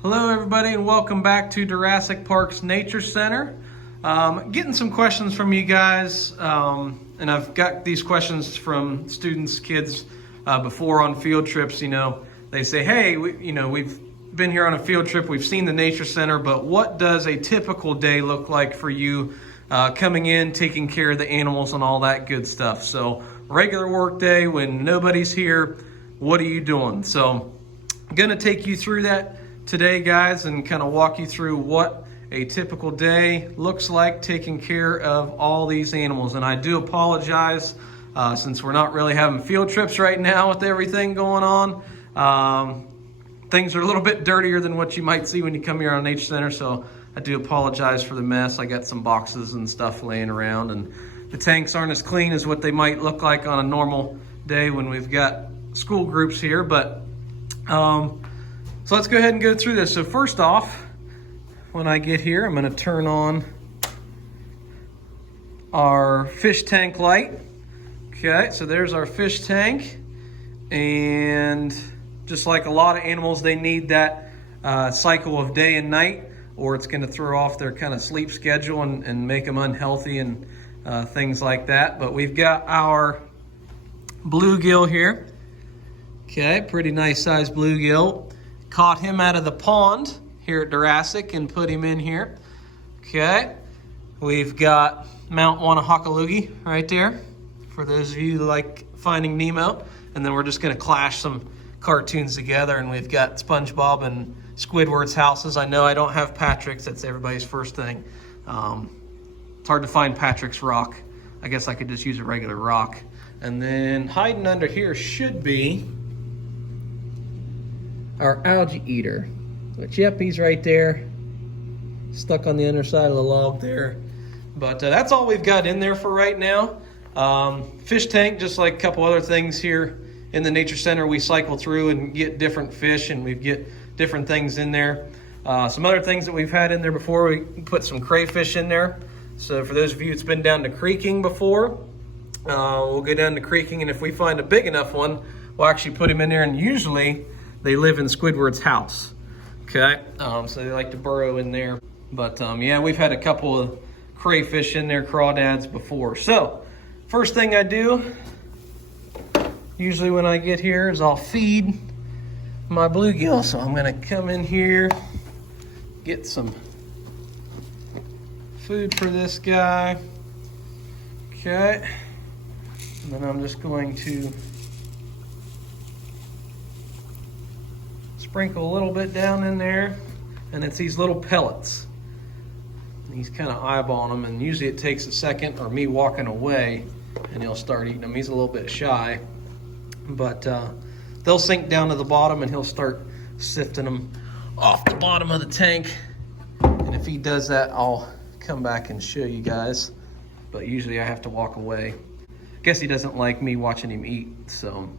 Hello everybody and welcome back to Deerassic Park's Nature Center. Getting some questions from you guys, and I've got these questions from students, kids before on field trips. They say, hey, we've been here on a field trip, we've seen the Nature Center, but what does a typical day look like for you coming in, taking care of the animals and all that good stuff? So regular work day when nobody's here, what are you doing? So I'm gonna take you through that today, guys, and kind of walk you through what a typical day looks like taking care of all these animals. And I do apologize since we're not really having field trips right now with everything going on. Things are a little bit dirtier than what you might see when you come here on Nature Center, so I do apologize for the mess. I got some boxes and stuff laying around, and the tanks aren't as clean as what they might look like on a normal day when we've got school groups here. But so let's go ahead and go through this. So first off, when I get here, I'm gonna turn on our fish tank light. Okay, so there's our fish tank. And just like a lot of animals, they need that cycle of day and night, or it's gonna throw off their kind of sleep schedule and make them unhealthy and things like that. But we've got our bluegill here. Okay, pretty nice sized bluegill. Caught him out of the pond here at Deerassic and put him in here. Okay, we've got Mount Wanahakalugi right there for those of you who like Finding Nemo. And then we're just gonna clash some cartoons together, and we've got SpongeBob and Squidward's houses. I know I don't have Patrick's, that's everybody's first thing. It's hard to find Patrick's rock. I guess I could just use a regular rock. And then hiding under here should be our algae eater, which, yep, he's right there, stuck on the underside of the log there. But that's all we've got in there for right now. Fish tank, just like a couple other things here in the Nature Center, we cycle through and get different fish, and we get different things in there. Some other things that we've had in there before, we put some crayfish in there. So for those of you that's been down to creeking before, we'll go down to creeking, and if we find a big enough one, we'll actually put him in there, and usually they live in Squidward's house. Okay, so they like to burrow in there. But yeah, we've had a couple of crayfish in there, crawdads before. So first thing I do, usually when I get here, is I'll feed my bluegill. So I'm gonna come in here, get some food for this guy. Okay, and then I'm just going to sprinkle a little bit down in there, and it's these little pellets. And he's kind of eyeballing them, and usually it takes a second or me walking away and he'll start eating them. He's a little bit shy, but they'll sink down to the bottom and he'll start sifting them off the bottom of the tank. And if he does that, I'll come back and show you guys, but usually I have to walk away. Guess he doesn't like me watching him eat, so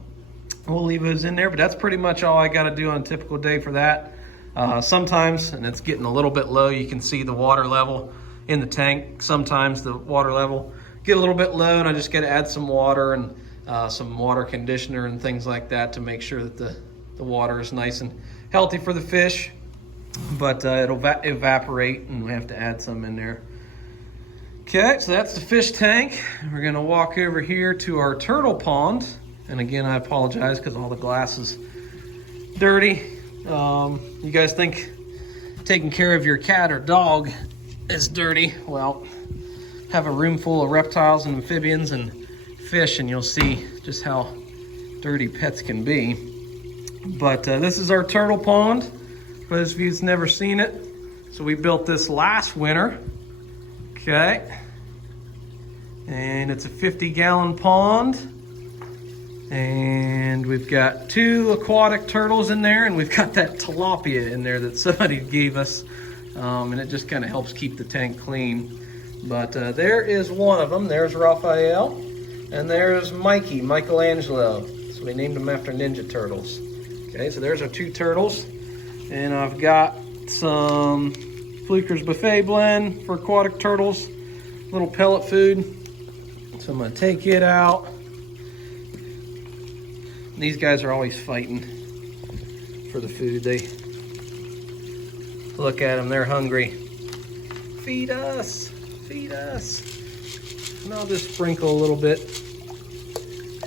we'll leave those in there. But that's pretty much all I got to do on a typical day for that. Sometimes, and it's getting a little bit low, you can see the water level in the tank. Sometimes the water level get a little bit low, and I just got to add some water and some water conditioner and things like that to make sure that the water is nice and healthy for the fish. But it'll evaporate, and we have to add some in there. Okay, so that's the fish tank. We're gonna walk over here to our turtle pond. And again, I apologize because all the glass is dirty. You guys think taking care of your cat or dog is dirty? Well, have a room full of reptiles and amphibians and fish, and you'll see just how dirty pets can be. But this is our turtle pond, for those of you that's never seen it. So we built this last winter. Okay. And it's a 50-gallon pond. And we've got 2 aquatic turtles in there, and we've got that tilapia in there that somebody gave us. And it just kind of helps keep the tank clean. But there is one of them. There's Raphael. And there's Mikey, Michelangelo. So we named them after Ninja Turtles. Okay, so there's our 2 turtles. And I've got some Fluker's Buffet Blend for aquatic turtles. Little pellet food. So I'm going to take it out. These guys are always fighting for the food. Look at them, they're hungry. Feed us, feed us. And I'll just sprinkle a little bit.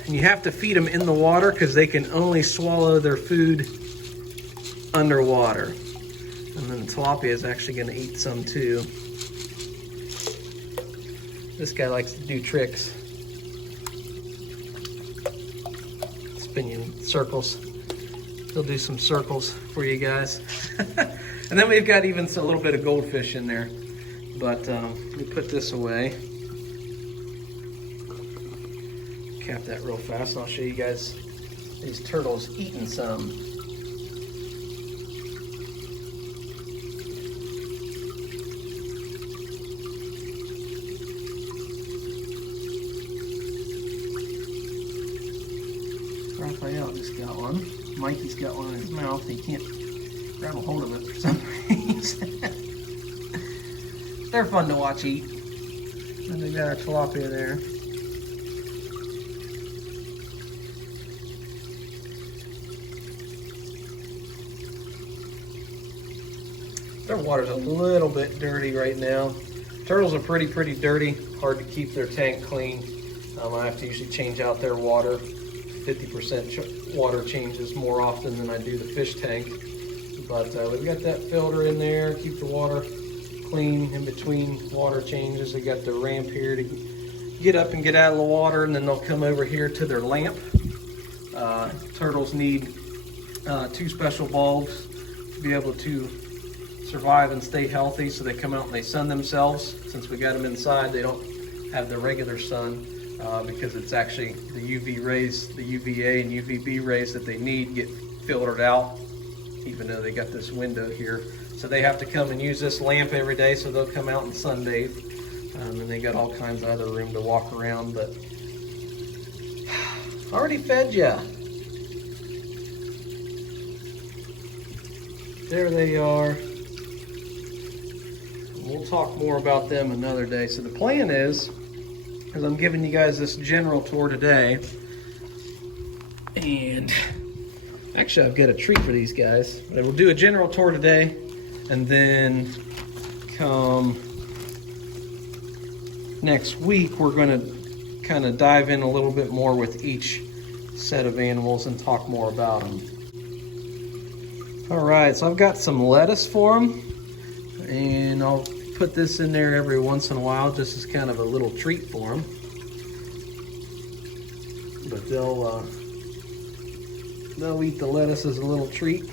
And you have to feed them in the water because they can only swallow their food underwater. And then the tilapia is actually going to eat some too. This guy likes to do tricks. Spin you in circles. He'll do some circles for you guys. And then we've got even a little bit of goldfish in there. But we put this away. Cap that real fast. I'll show you guys these turtles eating some. Raphael just got one. Mikey's got one in his mouth. He can't grab a hold of it for some reason. They're fun to watch eat. And we got our tilapia there. Their water's a little bit dirty right now. Turtles are pretty dirty. Hard to keep their tank clean. I have to usually change out their water. 50% water changes more often than I do the fish tank. But we've got that filter in there, keep the water clean in between water changes. They got the ramp here to get up and get out of the water, and then they'll come over here to their lamp. Turtles need 2 special bulbs to be able to survive and stay healthy, so they come out and they sun themselves. Since we got them inside, they don't have the regular sun. Because it's actually the UV rays, the UVA and UVB rays that they need get filtered out, even though they got this window here. So they have to come and use this lamp every day, so they'll come out and sunbathe. And they got all kinds of other room to walk around, but already fed ya. There they are. We'll talk more about them another day. So the plan is, because I'm giving you guys this general tour today, and actually I've got a treat for these guys. We'll do a general tour today, and then come next week we're going to kind of dive in a little bit more with each set of animals and talk more about them. Alright, so I've got some lettuce for them, and I'll put this in there every once in a while just as kind of a little treat for them. But they'll eat the lettuce as a little treat.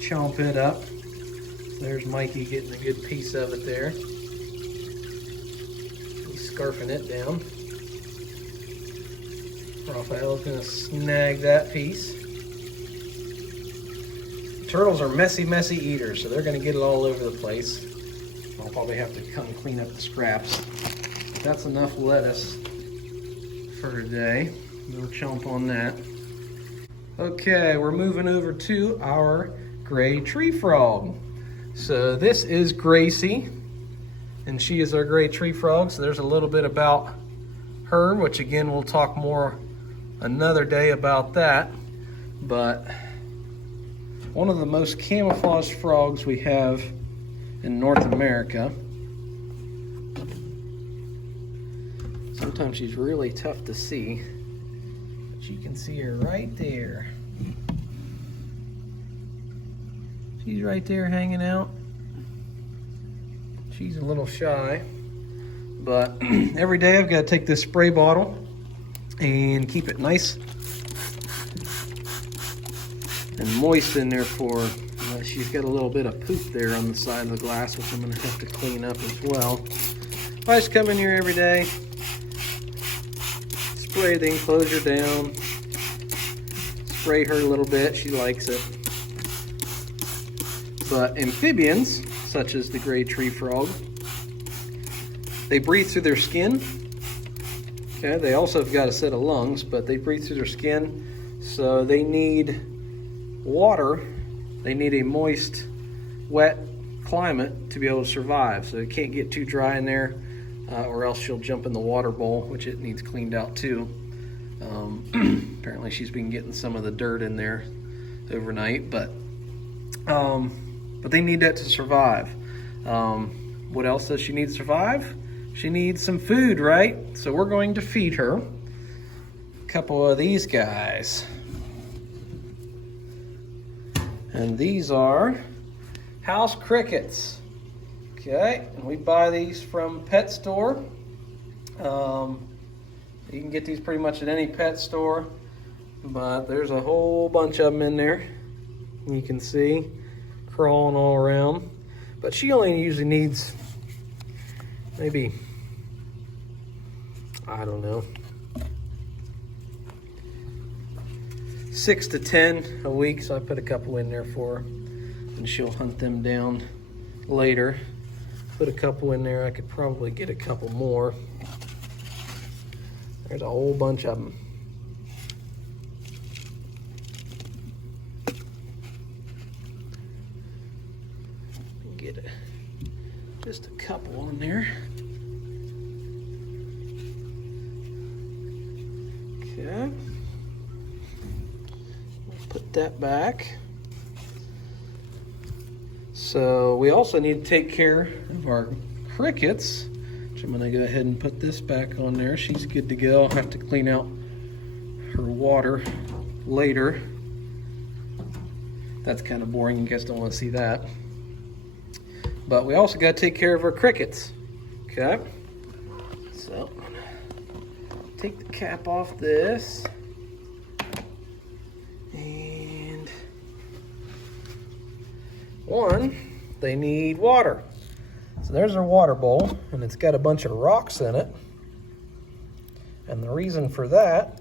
Chomp it up. There's Mikey getting a good piece of it there. He's scarfing it down. Raphael's gonna snag that piece. Turtles are messy eaters, so they're going to get it all over the place. I'll probably have to come clean up the scraps. That's enough lettuce for today. We'll chomp on that. Okay, we're moving over to our gray tree frog. So this is Gracie, and she is our gray tree frog. So there's a little bit about her, which again, we'll talk more another day about that. But one of the most camouflaged frogs we have in North America. Sometimes she's really tough to see, but you can see her right there. She's right there hanging out. She's a little shy, but every day I've got to take this spray bottle and keep it nice and moist in there for her. She's got a little bit of poop there on the side of the glass, which I'm going to have to clean up as well. I just come in here every day, spray the enclosure down, spray her a little bit. She likes it. But amphibians, such as the gray tree frog, they breathe through their skin. Okay, they also have got a set of lungs, but they breathe through their skin, so they need water. They need a moist, wet climate to be able to survive. So it can't get too dry in there, or else she'll jump in the water bowl, which it needs cleaned out too. Apparently she's been getting some of the dirt in there overnight, but but they need that to survive. What else does she need to survive? She needs some food, right? So we're going to feed her a couple of these guys. And these are house crickets. Okay, and we buy these from pet store. You can get these pretty much at any pet store, but there's a whole bunch of them in there. You can see crawling all around. But she only usually needs maybe, I don't know, 6 to 10 a week. So I put a couple in there for her, and she'll hunt them down later. Put a couple in there. I could probably get a couple more. There's a whole bunch of them. Get just a couple in there. Okay. We'll put that back. So we also need to take care of our crickets. So I'm gonna go ahead and put this back on there. She's good to go. I'll have to clean out her water later. That's kind of boring. You guys don't want to see that. But we also got to take care of our crickets. Okay. So take the cap off this. And one, they need water. So there's our water bowl, and it's got a bunch of rocks in it. And the reason for that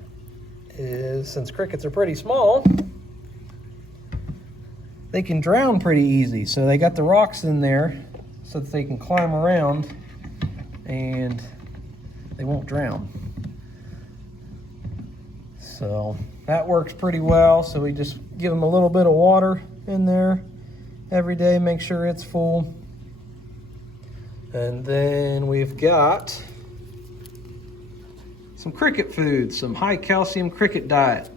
is since crickets are pretty small, they can drown pretty easy. So they got the rocks in there so that they can climb around and they won't drown. So that works pretty well. So we just give them a little bit of water in there every day, make sure it's full. And then we've got some cricket food, some high calcium cricket diet.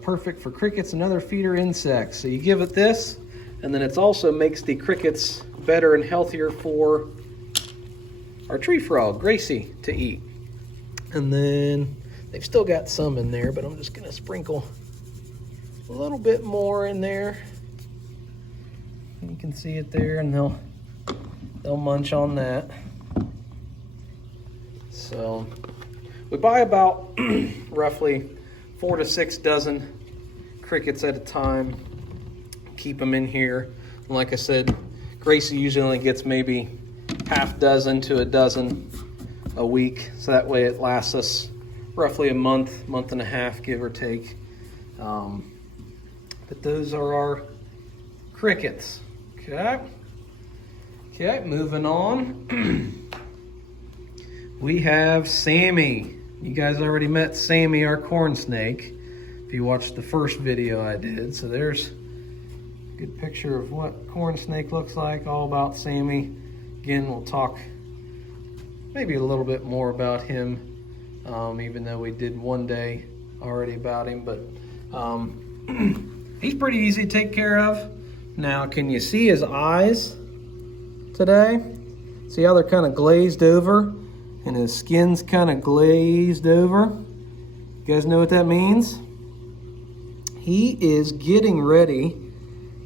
Perfect for crickets and other feeder insects. So you give it this, and then it also makes the crickets better and healthier for our tree frog, Gracie, to eat. And then they've still got some in there, but I'm just gonna sprinkle a little bit more in there. You can see it there, and they'll munch on that. So we buy about roughly 4 to 6 dozen crickets at a time. Keep them in here. And like I said, Gracie usually only gets maybe half dozen to a dozen a week. So that way it lasts us roughly a month, month and a half, give or take. But those are our crickets. Okay, moving on. We have Sammy. You guys already met Sammy, our corn snake, if you watched the first video I did. So there's a good picture of what corn snake looks like, all about Sammy. Again, we'll talk maybe a little bit more about him, even though we did one day already about him. But he's pretty easy to take care of. Now, can you see his eyes today? See how they're kind of glazed over? And his skin's kind of glazed over. You guys know what that means? He is getting ready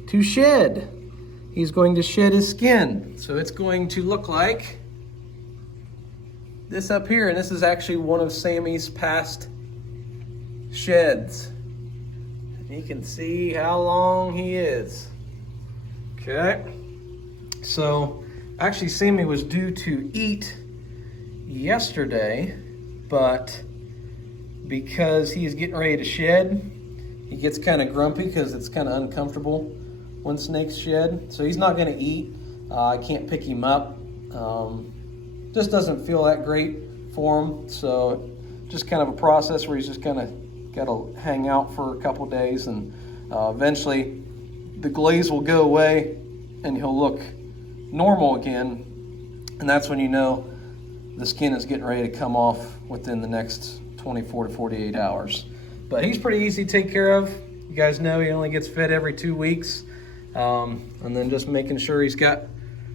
to shed. He's going to shed his skin. So it's going to look like this up here. And this is actually one of Sammy's past sheds. You can see how long he is. Okay. So actually Sammy was due to eat yesterday, but because he's getting ready to shed, he gets kind of grumpy because it's kind of uncomfortable when snakes shed. So he's not going to eat. I can't pick him up. Just doesn't feel that great for him. So just kind of a process where he's just kind of got to hang out for a couple days, and eventually the glaze will go away and he'll look normal again. And that's when you know the skin is getting ready to come off within the next 24 to 48 hours. But he's pretty easy to take care of. You guys know he only gets fed every 2 weeks. And then just making sure he's got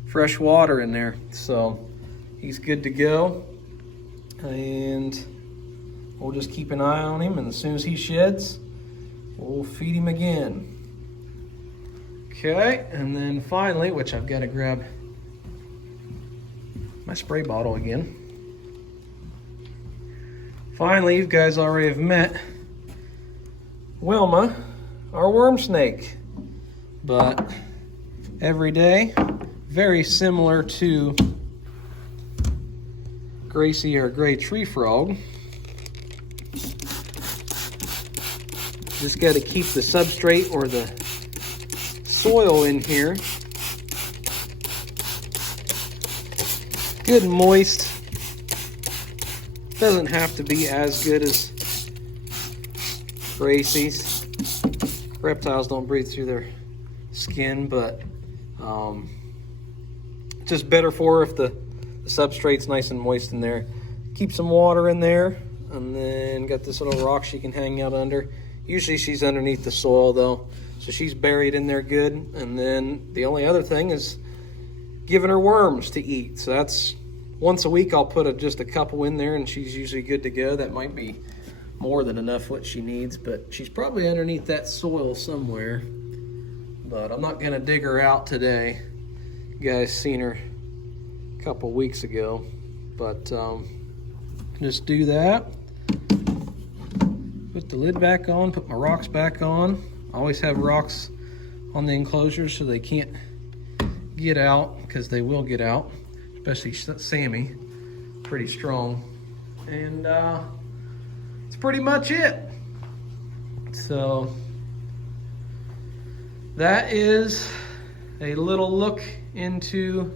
fresh water in there. So he's good to go. And we'll just keep an eye on him, and as soon as he sheds, we'll feed him again. Okay, and then finally, which I've got to grab my spray bottle again. Finally, you guys already have met Wilma, our worm snake. But every day, very similar to Gracie, our gray tree frog. Just got to keep the substrate or the soil in here good and moist. Doesn't have to be as good as Gracie's. Reptiles don't breathe through their skin, but just better for her if the substrate's nice and moist in there. Keep some water in there, and then got this little rock she can hang out under. Usually she's underneath the soil though, so she's buried in there good. And then the only other thing is giving her worms to eat. So that's once a week. I'll put just a couple in there, and she's usually good to go. That might be more than enough what she needs, but she's probably underneath that soil somewhere. But I'm not gonna dig her out today. You guys seen her a couple weeks ago, but just do that. Put the lid back on, put my rocks back on. I always have rocks on the enclosure so they can't get out, because they will get out, especially Sammy, pretty strong. And that's pretty much it. So that is a little look into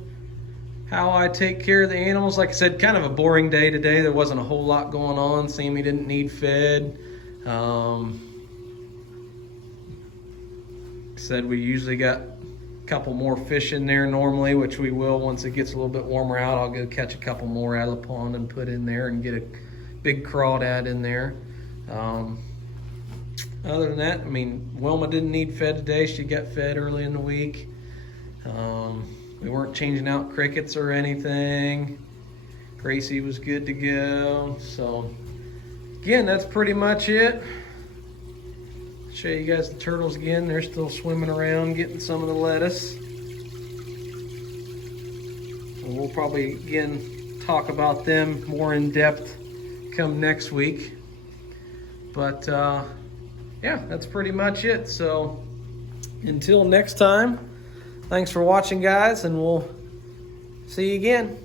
how I take care of the animals. Like I said, kind of a boring day today. There wasn't a whole lot going on. Sammy didn't need fed. Said we usually got a couple more fish in there normally, which we will once it gets a little bit warmer out. I'll go catch a couple more out of the pond and put in there and get a big crawdad in there. Other than that, I mean, Wilma didn't need fed today. She got fed early in the week. We weren't changing out crickets or anything. Gracie was good to go. So again, that's pretty much it. Show you guys the turtles again. They're still swimming around getting some of the lettuce. And we'll probably again talk about them more in depth come next week. But yeah, that's pretty much it. So until next time, thanks for watching, guys, and we'll see you again.